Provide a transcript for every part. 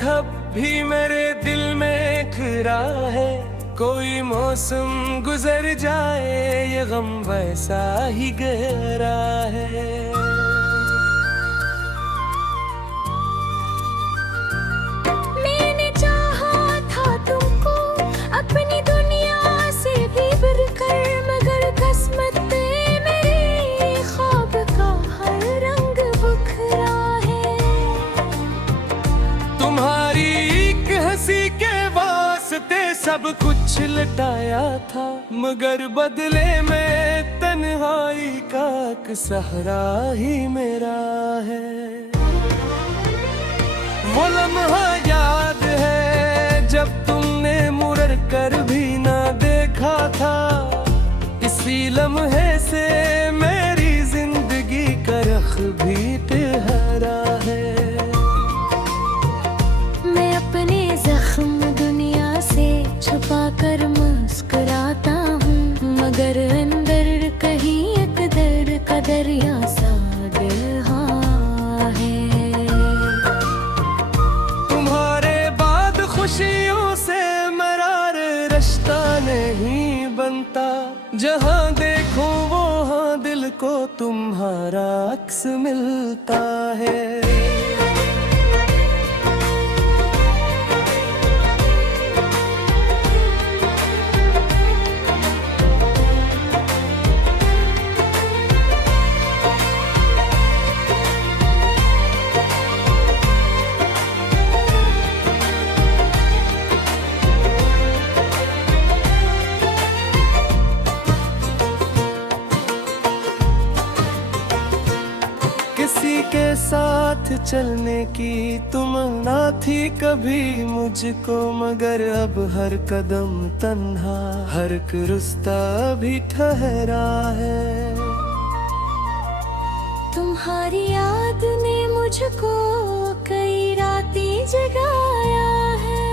कभी मेरे दिल में खरा है, कोई मौसम गुजर जाए ये गम वैसा ही गहरा है। मैंने चाहा था तुमको अपनी दुनिया से भी बढ़कर, मगर किस्मत में मेरे ख्वाब का हर रंग बिखरा है। तुम्हारी एक हंसी के वास्ते सब कुछ लटाया था, मगर बदले में तन्हाई का एक सहारा ही मेरा है। वो लम्हा याद है जब तुमने मुड़ कर भी ना देखा था, इसी लम्हे से मेरी जिंदगी का रख भी ठहरा है। मैं अपने जख्म दुनिया से छुपा कर मुस्कुराता हूँ, मगर अंदर कहीं एक दर्द का दरिया सा रहा है। तुम्हारे बाद खुशियों से मरार रिश्ता नहीं बनता, जहाँ देखो वहाँ दिल को तुम्हारा अक्स मिलता है। किसी के साथ चलने की तमन्ना थी कभी मुझको, मगर अब हर कदम तन्हा, हर एक रास्ता भी ठहरा है। तुम्हारी याद ने मुझको कई रातें जगाया है।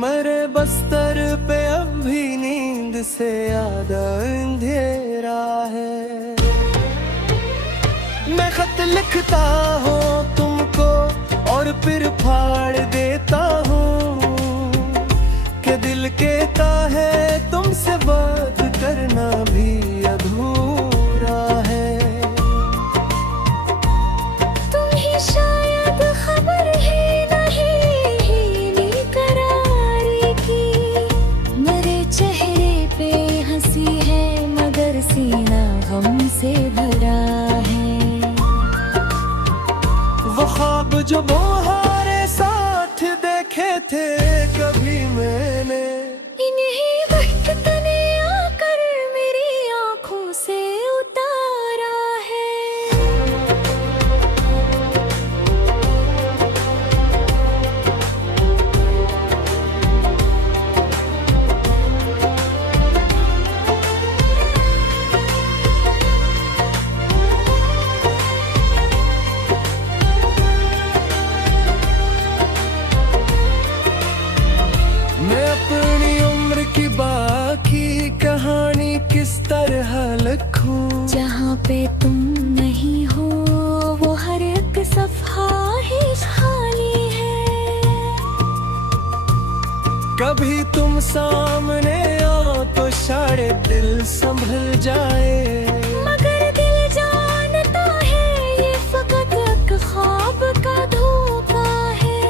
मेरे बस्तर पे अब भी नींद से आधा अंधेरा है। मैं खत लिखता हूँ तुमको और फिर फाड़ देता हूँ, कि दिल कहता है तुमसे बात करना भी अधूरा है। तुम्हें शायद खबर है नहीं करारी की, मेरे चेहरे पे हंसी है मगर सीना गम से भरा है। वो ख्वाब जो तुम्हारे साथ देखे थे कभी मैंने, इन्हीं वक्त तने आकर मेरी आंखों से उतारा है। मैं अपनी उम्र की बाकी कहानी किस तरह लिखूं, जहाँ पे तुम नहीं हो वो हर एक सफा ही खाली है। कभी तुम सामने आओ तो शायद दिल संभल जाए, मगर दिल जानता है ये फकत एक ख्वाब का धोखा है।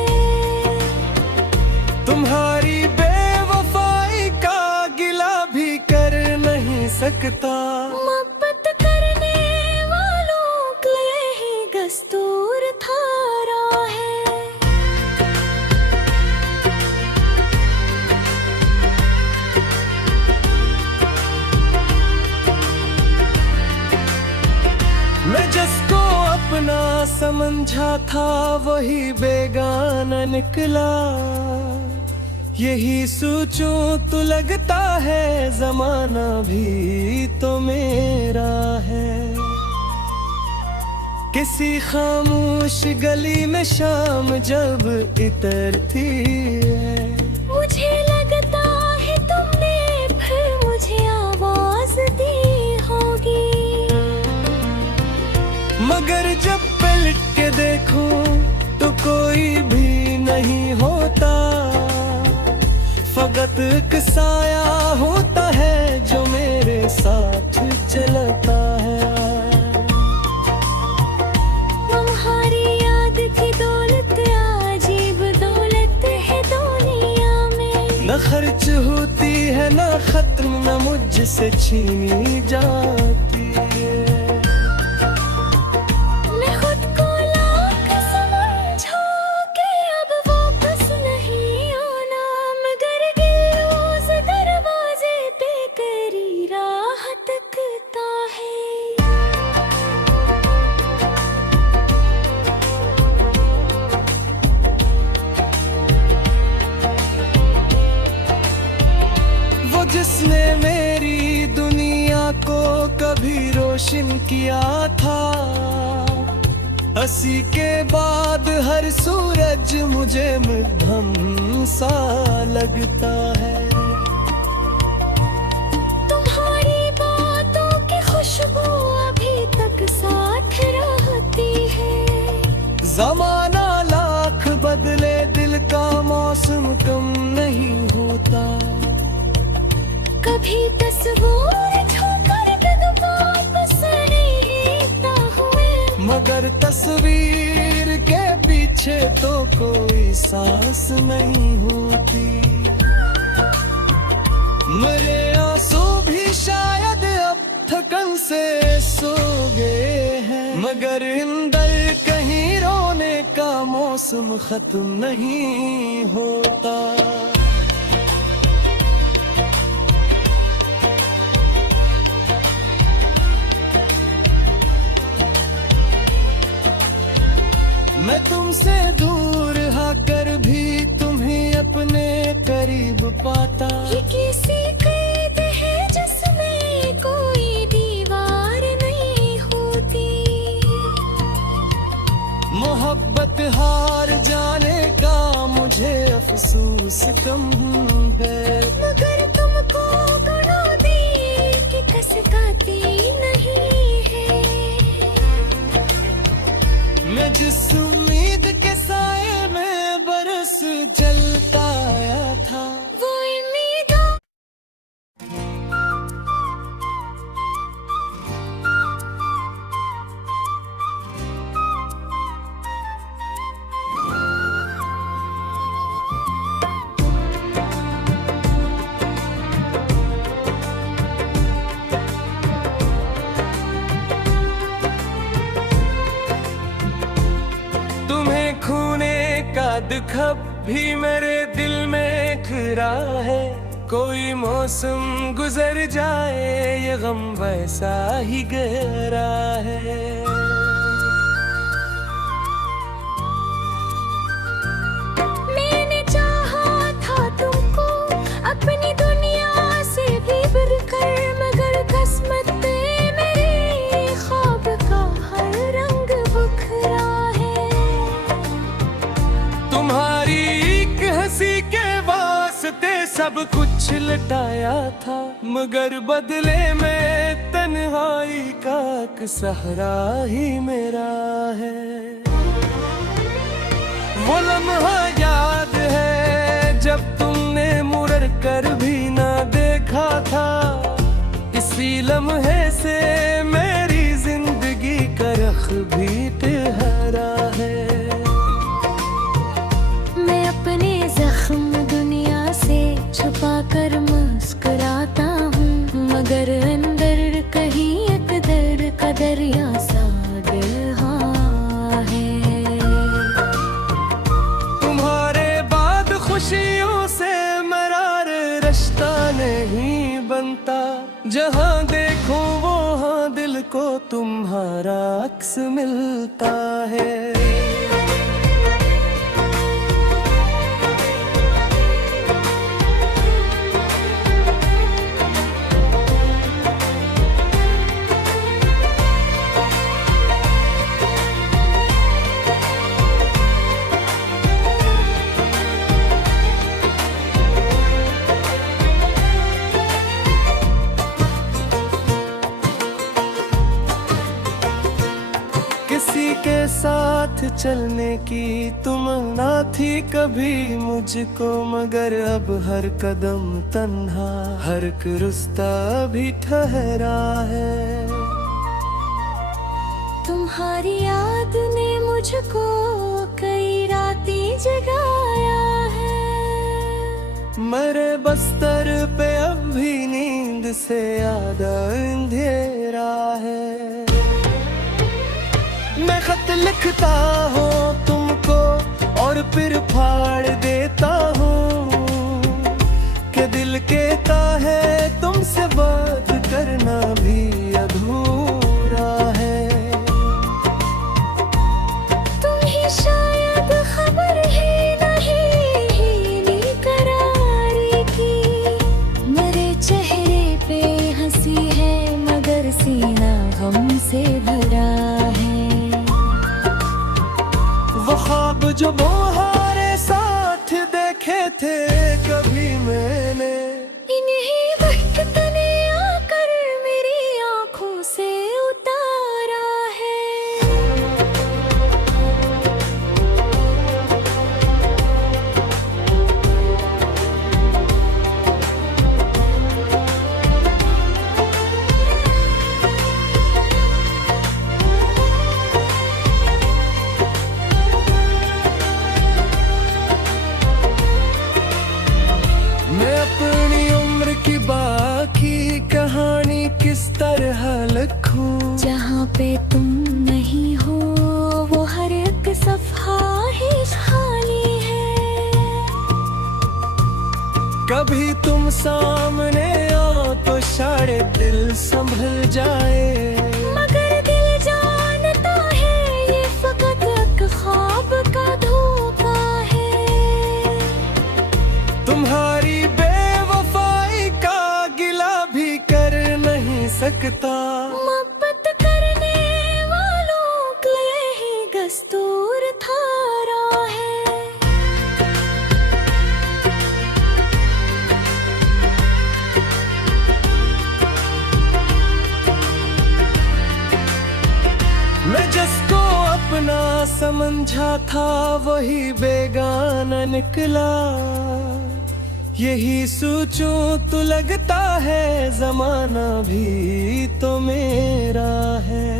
तुम्हारी बेवफाई का गिला भी कर नहीं सकता, मोहब्बत करने वालों के ही दस्तूर थारा है। मैं जिसको अपना समझा था वही बेगाना निकला, यही सोचूं तो लगता है जमाना भी तो मेरा है। किसी खामोश गली में शाम जब इतरती है, मुझे लगता है तुमने फिर मुझे आवाज दी होगी, मगर जब पलट के देखूं तो कोई भी एक साया होता है जो मेरे साथ चलता है। तुम्हारी याद की दौलत अजीब दौलत है दुनिया में। न खर्च होती है न खत्म, न मुझसे छीनी जाती है। मैं खुद को लाख समझो कि अब वापस नहीं आना, मगर गिल्लों से दरवाजे पे तेरी राह तकता है। वो जिसने मेरी दुनिया को कभी रोशन किया था, हंसी के बाद हर सूरज मुझे मध्यम सा लगता है। तुम्हारी बातों की खुशबू अभी तक साथ रहती है। जमाना लाख बदले, दिल का मौसम कम नहीं होता। कभी तस्वीर छूकर जग वापस नहीं हुए, मगर तस्वीर के पीछे तो कोई सांस नहीं होती। मेरे आंसू भी शायद अब थकन से सो गए हैं, मगर इंदर कहीं रोने का मौसम खत्म नहीं होता। मैं तुमसे दूर होकर भी तुम्हें अपने करीब पाता। ये किसी कैद है जिसमें कोई दीवार नहीं होती। मोहब्बत हार जाने का मुझे अफसोस कम है, मगर तुमको गणों दी कि कसकाती नहीं है। मैं जिस उम्मीद के साए में बरस जलता आया था, वो उम्मीदों तुम्हें खूने का दुख अब भी मेरे दिल में खरा है। कोई मौसम गुजर जाए ये गम वैसा ही गहरा है। मैंने चाहा था तुमको अपनी दुनिया से भी बढ़कर, मगर किस्मत पे मेरे ख्वाब का हर रंग बिखरा है। तुम्हारी एक हंसी के वास्ते सब कुछ लटाया था, मगर बदले में तन्हाई का एक सहारा ही मेरा है। वो लम्हा याद है जब तुमने मुड़ कर भी ना देखा था। इसी लम्हे से मेरी जिंदगी का रख भी ठहरा है। मैं अपने जख्म दुनिया से छुपा कर मुस्कुराता हूँ, मगर अंदर कहीं एक दर्द का दरिया सा रहा है। तुम्हारे बाद खुशियों से मरार रिश्ता नहीं बनता। जहाँ देखो वहाँ दिल को तुम्हारा अक्स मिलता है। किसी के साथ चलने की तमन्ना थी कभी मुझको, मगर अब हर कदम तन्हा, हर एक रास्ता भी ठहरा है। तुम्हारी याद ने मुझको कई रातें जगाया है। मेरे बस्तर पे अब भी नींद से आधा अंधेरा है। मैं खत लिखता हूँ तुमको और फिर फाड़ देता हूँ कि दिल कहता है तुमसे बात करना भी अधूरा है। तुम्हें शायद खबर है नहीं करारी की, मेरे चेहरे पे हंसी है मगर सीना गम से भरा है। वो ख्वाब जो तुम्हारे साथ देखे थे कभी मैंने, इन्हीं वक्त ने आकर मेरी आंखों से उतारा है। मैं अपनी उम्र की बाकी कहानी किस तरह लिखूं, जहाँ पे तुम नहीं हो वो हर एक सफा ही खाली है। कभी तुम सामने आओ तो शायद दिल संभल जाए, मगर दिल जानता है ये फकत एक ख्वाब का धोखा है। तुम्हारी बेवफाई का गिला भी कर नहीं सकता, मोहब्बत करने वालों के ही दस्तूर थारा है। मैं जिसको अपना समझा था वही बेगाना निकला। यही सोचूं तो लगता है जमाना भी तो मेरा है।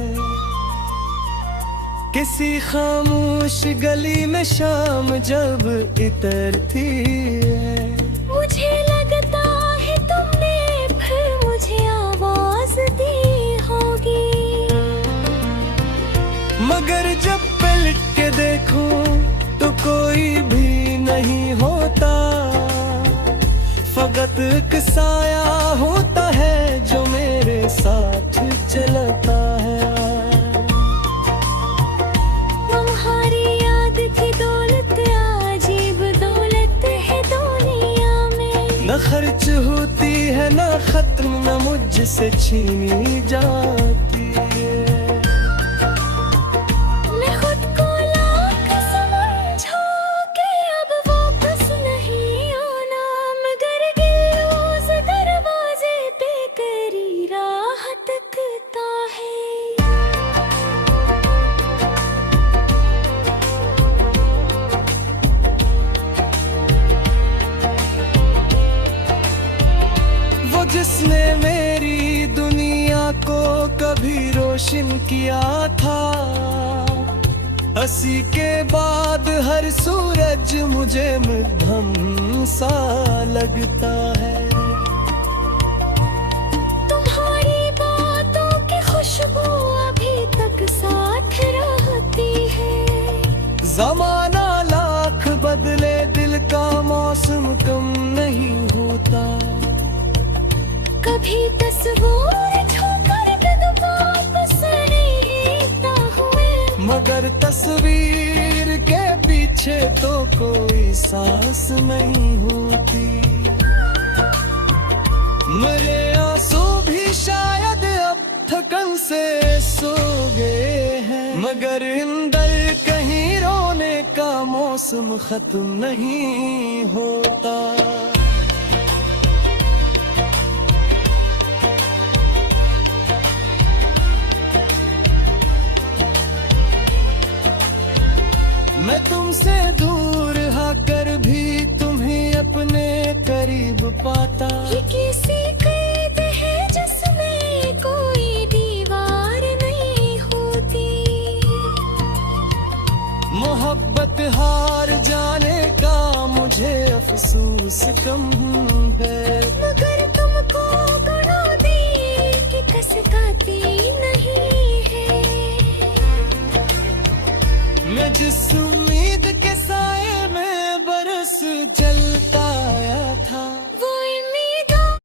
किसी खामोश गली में शाम जब इतरती है, मुझे लगता है तुमने फिर मुझे आवाज दी होगी, मगर जब पलट के देखूं तो कोई भी नहीं होता। फकत एक साया होता है जो मेरे साथ चलता है। तुम्हारी याद की दौलत अजीब दौलत है दुनिया में, न खर्च होती है न खत्म न मुझसे छीनी जाती है। मैं खुद को लाख समझो कि अब वापस नहीं आना, मगर गिल्लोज दरवाजे पे करी राह तकता है। वो जिसने मेरी दुनिया को कभी रोशन किया था, हंसी के बाद हर सूरज मुझे मध्यम सा लगता है। तुम्हारी बातों की खुशबू अभी तक साथ रहती है। जमाना लाख बदले दिल का मौसम कम नहीं होता। कभी तस्वीर छूकर जब वापस नहीं हुए, मगर तस्वीर के पीछे तो कोई सांस नहीं होती। मेरे आंसू भी शायद अब थकन से सो गए हैं, मगर इंदर कहीं रोने का मौसम खत्म नहीं होता। पाता। ये कैसी कैद है जिसमें कोई दीवार नहीं होती। मोहब्बत हार जाने का मुझे अफसोस कम है।